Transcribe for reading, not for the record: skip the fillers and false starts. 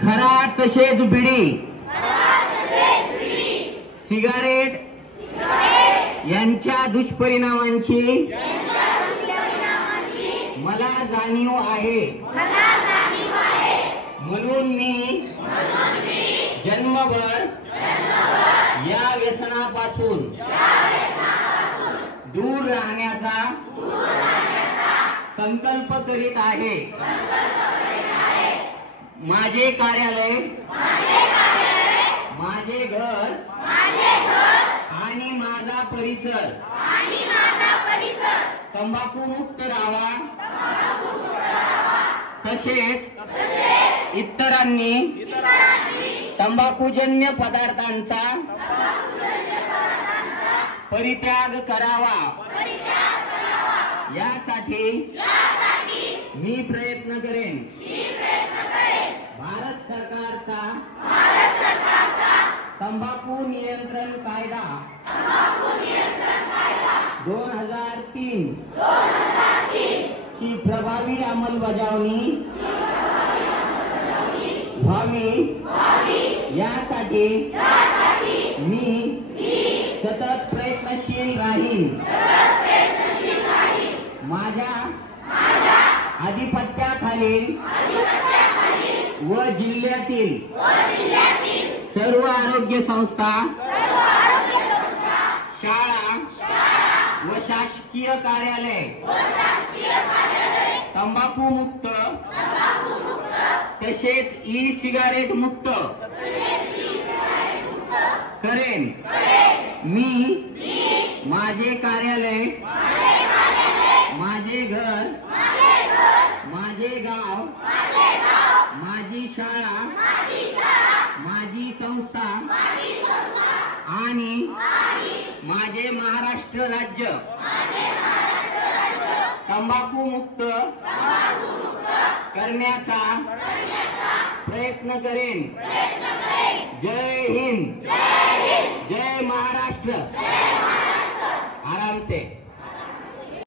खरा तसेच बिडी सिगारेट यांच्या दुष्परिणामांची मला जाणीव आहे। म्हणून मी जन्मभर या व्यसनापासून दूर राहण्याचा संकल्प करीत आहे। माझे कार्यालय, माझे घर आणि माझा परिसर तंबाखू मुक्त राहावा, तसेच इतरांनी तंबाखूजन्य पदार्थांचा परित्याग करावा यासाठी मी प्रयत्न करेन। भारत सरकारचा तंबाखू नियंत्रण कायदा 2003 ची प्रभावी अंमलबजावणी व्हावी यासाठी मी सतत प्रयत्नशील राहीन। माझ्या आधिपत्याखालील व जिल्ह्यातील सर्व आरोग्य संस्था, शाळा व शासकीय कार्यालय तंबाखू मुक्त तसेच ई सिगारेट मुक्त करेन। मी माझे कार्यालय, माझे घर, माझे गाव, माझी शाळा, माझी संस्था आणि माझे महाराष्ट्र राज्य तंबाखू मुक्त करण्याचा प्रयत्न करेन। जय हिंद।